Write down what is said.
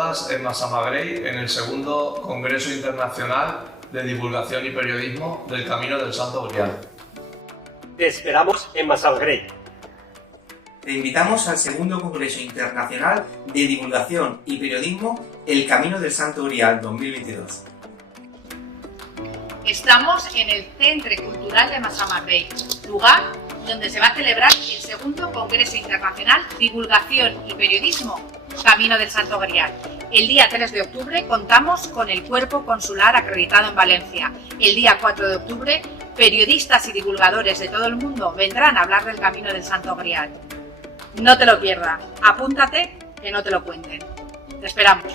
todas en Massamagrell en el segundo Congreso Internacional de Divulgación y Periodismo del Camino del Santo Grial. Te esperamos en Massamagrell. Te invitamos al segundo Congreso Internacional de Divulgación y Periodismo El Camino del Santo Grial 2022. Estamos en el Centre Cultural de Massamagrell, lugar donde se va a celebrar el segundo Congreso Internacional Divulgación y Periodismo Camino del Santo Grial. El día 3 de octubre contamos con el Cuerpo Consular acreditado en Valencia. El día 4 de octubre, periodistas y divulgadores de todo el mundo vendrán a hablar del Camino del Santo Grial. No te lo pierdas, apúntate, que no te lo cuenten. Te esperamos.